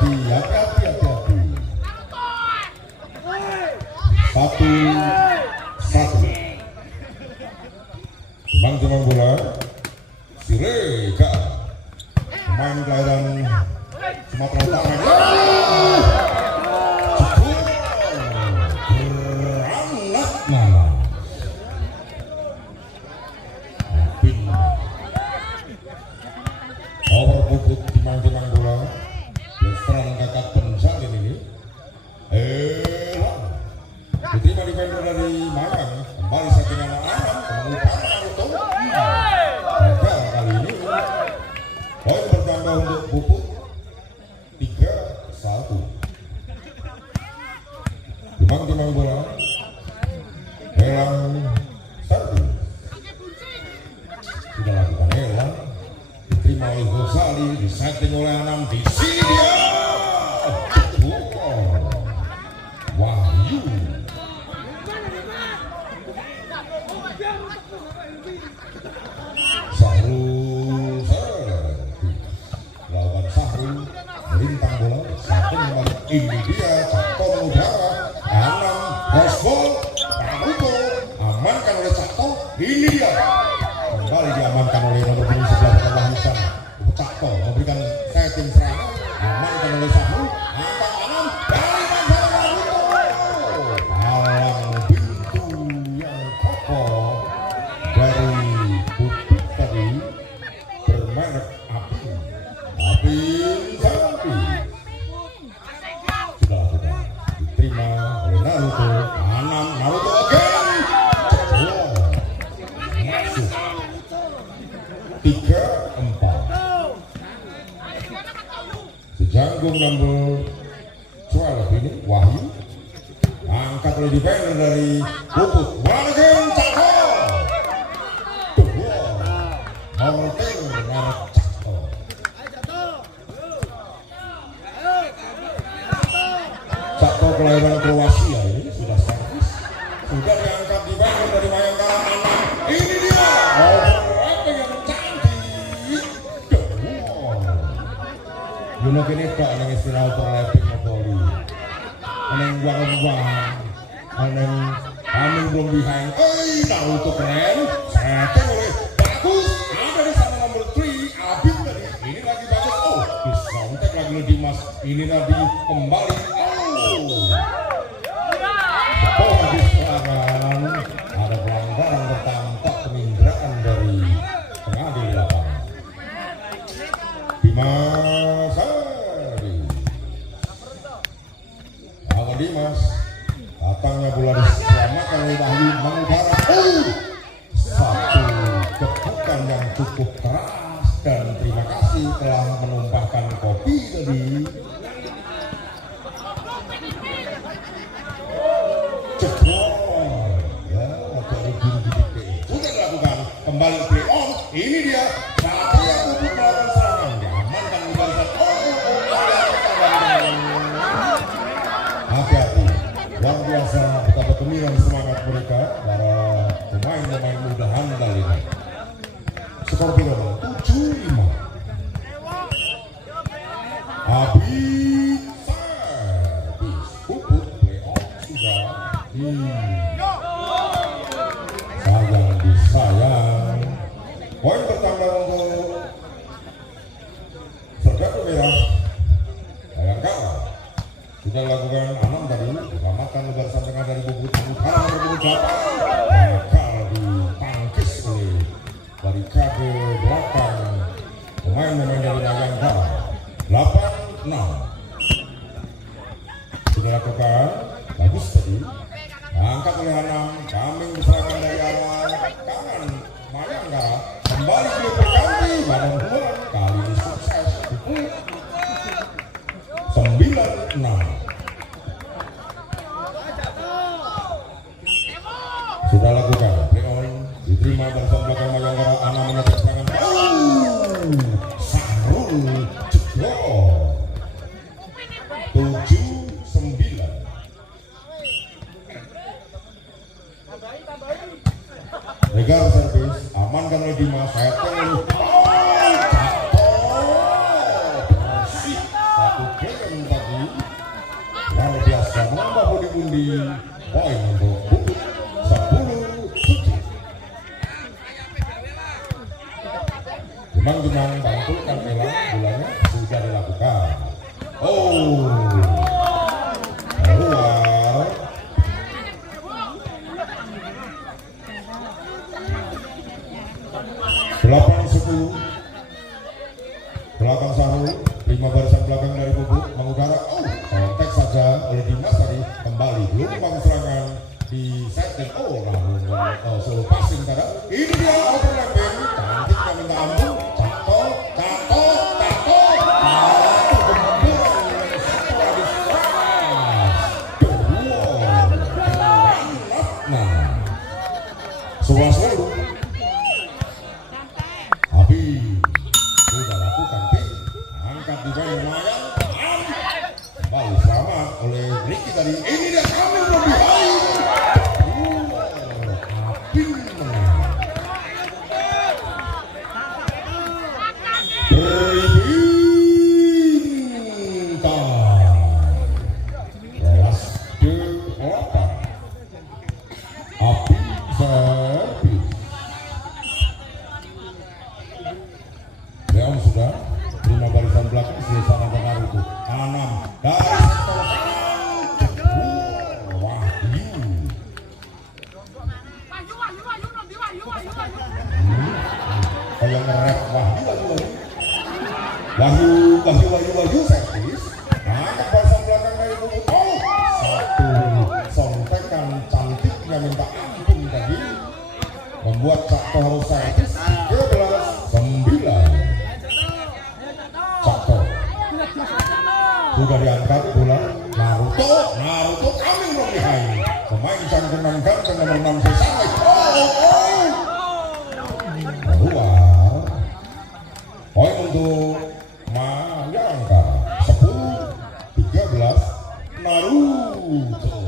hati-hati. Satu. Jemang bola. Siregar. Pemain kelahiran Sumatera Utara. Beranak malam. Over puput Jemang bola. Lestran kakak pensalin ini. Diterima defender dari Mayang. Kembali settingan Anam. Mengutarakan itu. Gagal kali ini. Poin bertambah untuk puput 3-1. Jemang bola. Helang servis. Sudah lakukan helang. Diterima oleh Ghazali. Disetting oleh Anam. Di sini dia. Wahyu. Sahrul lawan Sahrul melintang bola satu kembali ini dia Cakto mengudara Anam crossball Naruto amankan oleh Cakto ini dia kembali diamankan oleh nomor punggung 11 Wahyu Cakto memberikan setting serangan amankan oleh Sahrul angkat Anam dari Naruto alam pintu yang kokoh dari putih tadi bermerek Api Sampi sudah diterima oleh Naruto Anam Naruto again masuk 3-4 sejanggung number 12 ini Wahyu angkat oleh defender dari Puput Walagen Cakto Mortel merek Cakto Cakto kelahiran Kroasia ini sudah servis sudah diangkat defender dari Mayangkara Anam ini dia overlapping yang cantik Yuno kini tak ada istilah overlapping Napoli aneng buang-buang aneng kami belum behind Naruto keren setting oleh bagus ada di sana nomor 3 Abid tadi ini lagi bagus disontek lagi oleh Dimas ini tadi kembali habis serangan ada pelanggaran bertampak penindakan dari pengadil lapangan Dimas Hari Awal Dimas datangnya bola diselamatkan oleh Wahyu mengudara satu kepukan yang cukup keras dan terima kasih telah menumpahkan kopi tadi cekrong ya dari gini sudah dilakukan kembali play on ini dia Satria Puput melakukan serangan diamankan di barisan hati-hati luar biasa betapa gemilang semangat mereka para pemain muda handal ini skor final 7-5 habis servis Puput playoff sudah sayang poin bertambah untuk Sergap Merah Bayangkara sudah lakukan Anam tadi diselamatkan barisan tengah dari Puput Utara nomor 8 bakal ditangkis oleh barikade belakang pemain-pemain dari Bayangkara 8-6 sudah lakukan bagus tadi angkat oleh Anam Kaming diserahkan dari arah kanan Bayangkara kembali ke berganti Badan Bulan kali ini sukses 9-6 sudah lakukan play on diterima barisan belakang Bayangkara Anam menyebut serangan Sahrul jeblok 7-9 Regar servis amankan oleh Dimas setting oleh Cakto bersih satu game elang bolanya sudah dilakukan. Oh, keluar. Delapan 10 belakang Sahrul, 5 barisan belakang dari Bubuk mengudara. Oh, kontak saja oleh Dimas tadi. Kembali gelombang serangan di setting. Oh, namun solo passing tada. Ini dia overlapping. Cantiknya minta ampun. Cato gempuran satu habis keras. Nah, Suwasolo Abi sudah lakukan pin, angkat di bawah lumayan, kembali selamat oleh Ricky tadi. Ini dia kami belum behind. Abi menang. Berbintang. Last 8. Abi servis. Leon sudah 5 barisan belakang di sana ada Naruto 6 dari sektor kanan. Wahyu kayak nge-rap Wahyu servis. Angkat barisan belakang dari Bubuk. Oh, satu sontekan cantiknya minta ampun tadi membuat Cakto harus servis. 13-9. Cakto sudah diangkat bola. Naruto kami belum behind. Pemain cantengan ganteng nomor 6 Sesai. Keluar. Poin untuk Mayangka. 10-13 Naruto.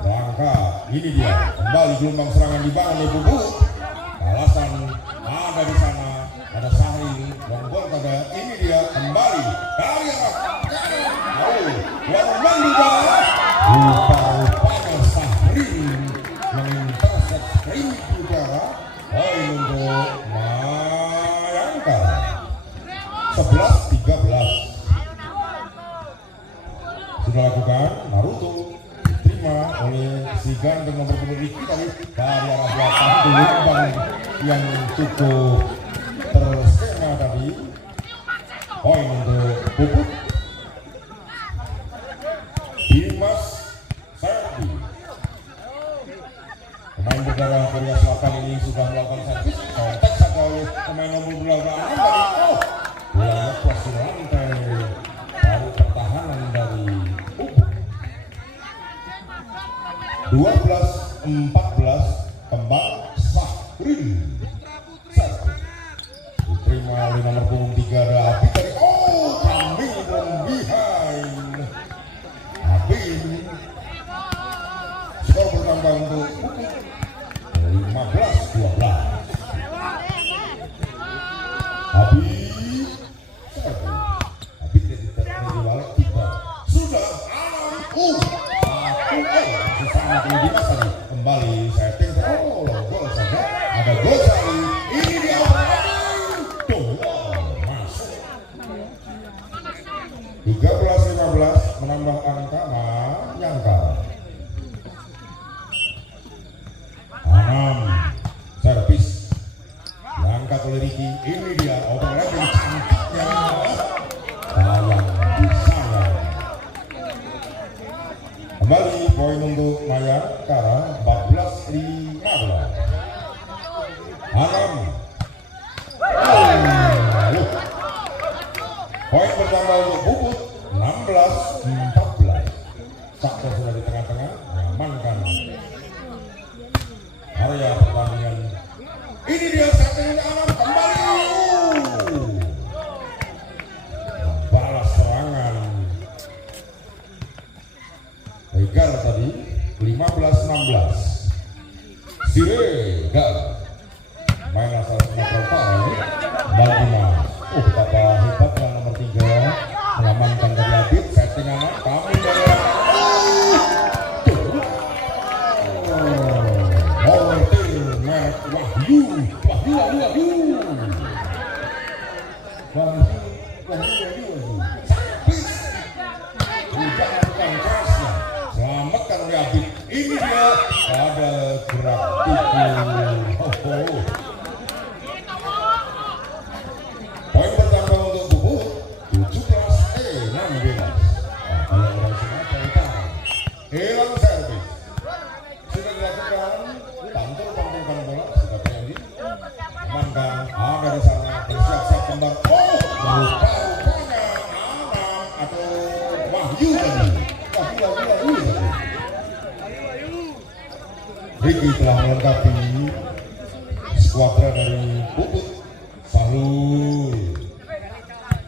Langkah ini dia kembali gelombang serangan dibangun oleh Bubuk. Balasan ada di sana, ada Sahri Bonggol pada. Ini dia kembali dari arah kanan. Warman juga rupa-rupanya Sahri mengintercept screen udara. Poin untuk Mayangka. 11-13 sudah lakukan. Naruto diterima oleh si ganteng nomor 10 Ricky tadi dari arah belakang. Gelombang yang cukup terskema tadi. Poin untuk Bubuk. Dimas servis. Pemain berdarah Korea Selatan ini sudah melakukan servis. Kontak saja oleh pemain nomor 8 tadi. Oh, bola lepas di lantai dari pertahanan dari Bubuk. 12-14 kembang Sahrin. Diterima oleh nomor punggung 3 ada Abi tadi. Oh, kambing from behind. Abi skor bertambah untuk Bubuk 15-12. Abi tidak balik kita sudah Dimas tadi kembali setting. Oh, gol saja ada Gozali. Ini dia masuk 13-15 menambah angka Mayangka. 6 servis diangkat oleh Ricky. Ini dia overlapping cantiknya sayang disayang. Kembali poin untuk Mayangka 14-15. 6 poin pertama untuk Bubuk 16-14. Cakto sudah di tengah-tengah mengamankan area pertandingan. Ini dia settingnya Anam kembali. Balas serangan Regal tadi 15-16. Siregar main asal Sumatera Utara ini Baldima. Oh, betapa hebatnya nomor 3 mengamankan dari Abid. Setting Anam kami dari Wahyu Selamatkan Yabi. Ini dia ada gerak tubuh. Poin pertama untuk Bubu 17-16. Kalau berhasil apa hilang servis. Sudah dilakukan pantul-pantulkan bola sudah Pendi. Amankan ada di sana bersiap-siap kembang. Rupa-rupanya Anam atau Wahyu tadi. Wahyu tadi. Ricky telah melengkapi skuadra dari Puput. Sahlul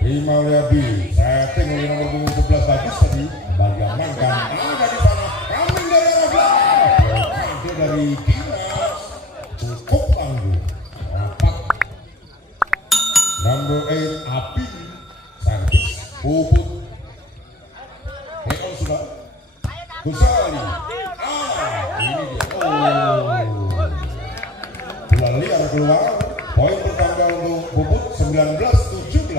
Rima Uliabi setting oleh nomor punggung 11 bagus tadi bagi amankan ada di sana kambing dari arah belakang kaki dari Dimas cukup tangguh rapat number 8 Api servis Puput Leon sudah Gusali ini dia bola liar keluar. Poin pertama untuk Puput 19-17.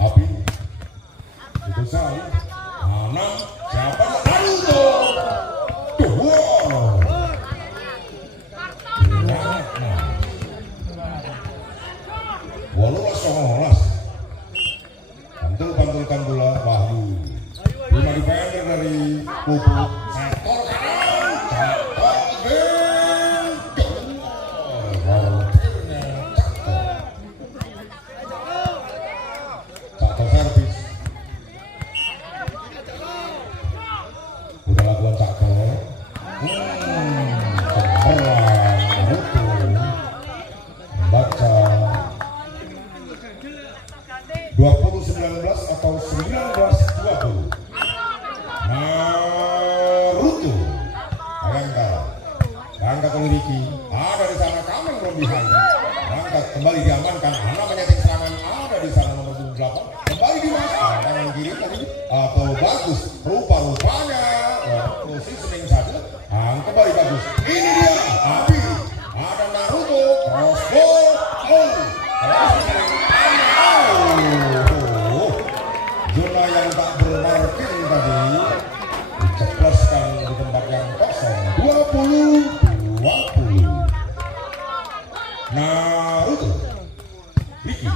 Api itu sekali. Anam siapa Naruto? Wow. Walau 19. Pantul-pantulkan bola Wahyu. 5 defender dari Puput. Sektor kanan. Baca 20-19 atau 19-20. Naruto angkat oleh Ricky ada di sana Kamen from behind angkat kembali diamankan Ana menyeting serangan ada di sana nomor 28 kembali dimasukkan tangan kiri tadi atau bagus rupa-rupanya positioning saja kembali bagus ini dia Abi ada Naruto crossbow zona yang tak bermarking tadi diceplaskan di tempat yang kosong 20-20. Naruto Ricky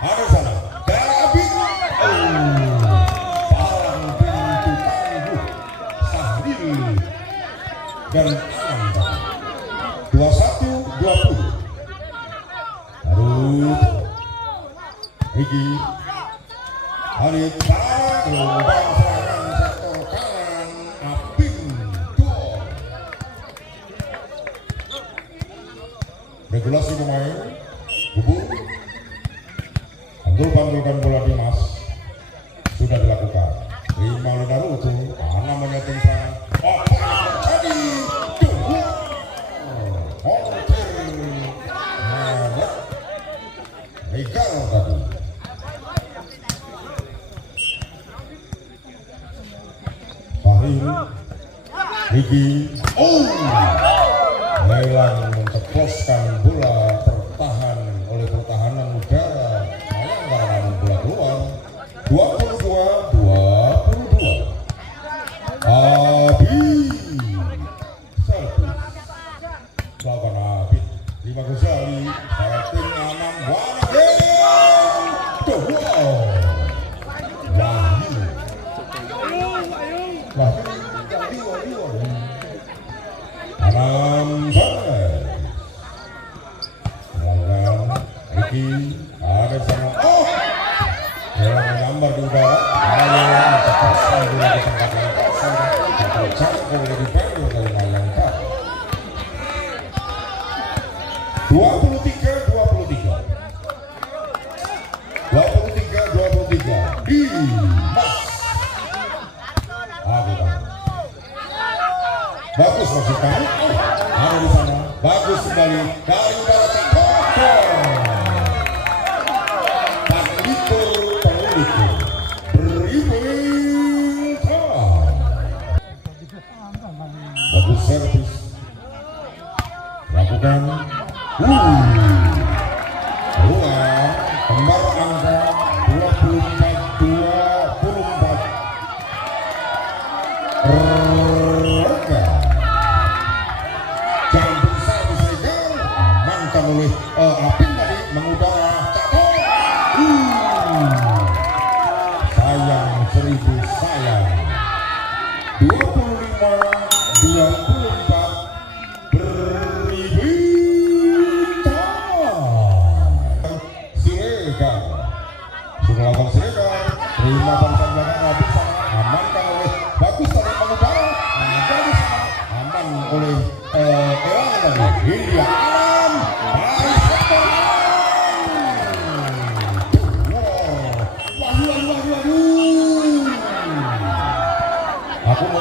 ada sana dari Abi palang pintu tangguh Sahril dan Anam 21-20. Naruto Ricky Harit gelombang serangan sektor kanan Apim Dor. Regulasi pemain Bubu pantul-pantulkan bola Dimas sudah dilakukan. Rima oleh Naruto Ana menyeting serangan apa yang terjadi merek Regal tadi Ricky Lelang menceploskan bola tertahan oleh pertahanan udara Mayangkara namun bola keluar 22-22. Abi servis lawan Abi 5 Gusali setting Anam Anam Sarah Ricky ada sana yang menyambar di udara Mayang terpaksa di tempat yang kosong terjangkau oleh defender dari Mayangkara 23-23 Dimas bagus maksudkan ada di sana bagus kembali dari udara Pandito Pandito Dribbling time bagus servis lakukan akan ulang kembar angka 24-24 Rega jangan besar disegar amankan oleh Apin tadi mengudara catur sayang 1000 sayang 25-24 Siregar sudah lakukan Siregar terima bangsa belakang bisa amankan oleh bagus tadi mengudara ada di sana aman oleh